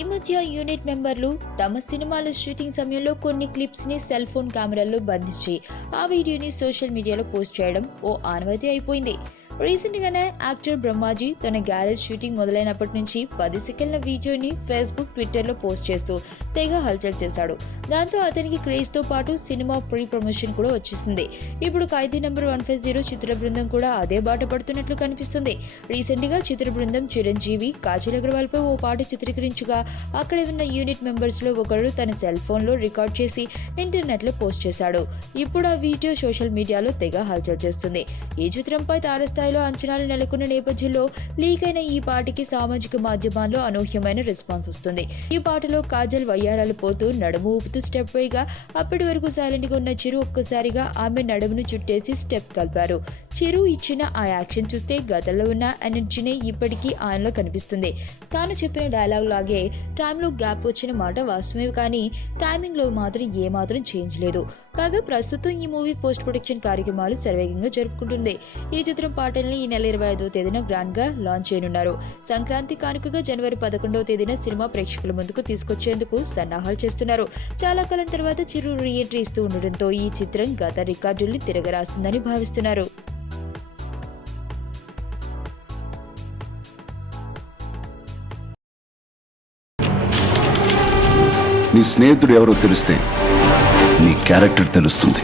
ఈ మధ్య యూనిట్ మెంబర్లు తమ సినిమాల షూటింగ్ సమయంలో కొన్ని క్లిప్స్ ని సెల్ ఫోన్ కెమెరాల్లో బంధించి ఆ వీడియోని సోషల్ మీడియాలో పోస్ట్ చేయడం ఓ ఆనవాయితీ అయిపోయింది. రీసెంట్ గానే యాక్టర్ బ్రహ్మాజీ తన గ్యారేజ్ షూటింగ్ మొదలైనప్పటి నుంచి 10 సెకండ్ల వీడియోని ఫేస్బుక్, ట్విట్టర్ లో పోస్ట్ చేస్తూ తెగ హల్చల్ చేశాడు. దాంతో అతనికి క్రేజ్ తో పాటు సినిమా ప్రీ ప్రమోషన్ కూడా వచ్చేసింది. ఇప్పుడు ఖైదీ నంబర్ 150 చిత్ర బృందం కూడా అదే బాట పడుతున్నట్లు కనిపిస్తుంది. రీసెంట్ గా చిత్ర బృందం చిరంజీవి, కాజల్ అగర్వాల్ పై ఓ పాట చిత్రీకరించగా అక్కడ ఉన్న యూనిట్ మెంబర్స్ లో ఒకరు తన సెల్ ఫోన్ లో రికార్డ్ చేసి ఇంటర్నెట్ లో పోస్ట్ చేశాడు. ఇప్పుడు ఆ వీడియో సోషల్ మీడియాలో తెగ హల్చల్ చేస్తుంది. ఈ చిత్రంపై తారస్థాయిలో అంచనాలు నెలకొన్న నేపథ్యంలో లీక్ అయిన ఈ పాటకి సామాజిక మాధ్యమాల్లో అనూహ్యమైన రెస్పాన్స్ వస్తుంది. ఈ పాటలో కాజల్ వయ్యారాలు పోతూ నడుము ఊపుతూ స్టెప్ వేయగా అప్పటి వరకు సైలెంట్ గా ఉన్న చిరు ఒక్కసారిగా ఆమె నడుమును చుట్టేసి స్టెప్ కలిపారు. చిరు ఇచ్చిన ఆ యాక్షన్ చూస్తే గతంలో ఉన్న ఎనర్జీనే ఇప్పటికీ ఆయనలో కనిపిస్తుంది. తాను చెప్పిన డైలాగ్ లాగే టైంలో గ్యాప్ వచ్చిన మాట వాస్తవమే, కానీ టైమింగ్ లో మాత్రం ఏమాత్రం చేంజ్ లేదు. కాగా ప్రస్తుతం ఈ మూవీ పోస్ట్ ప్రొడక్షన్ కార్యక్రమాలు శరవేగంగా జరుపుకుంటుంది. ఈ చిత్రం పాటల్ని ఈ నెల 25వ తేదీన గ్రాండ్ గా లాంచ్ చేయనున్నారు. సంక్రాంతి కానుకగా జనవరి 11వ తేదీన సినిమా ప్రేక్షకుల ముందుకు తీసుకొచ్చేందుకు సన్నాహాలు చేస్తున్నారు. చాలా కాలం తర్వాత చిరు రీఎంట్రీ ఇస్తూ ఉండడంతో ఈ చిత్రం గత రికార్డుల్ని తిరగరాస్తుందని భావిస్తున్నారు. నీ స్నేహితుడు ఎవరో తెలిస్తే నీ క్యారెక్టర్ తెలుస్తుంది.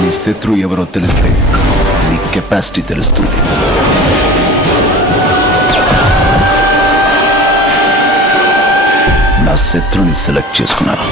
నీ శత్రువు ఎవరో తెలిస్తే నీ కెపాసిటీ తెలుస్తుంది. నా శత్రువుని సెలెక్ట్ చేసుకున్నాను.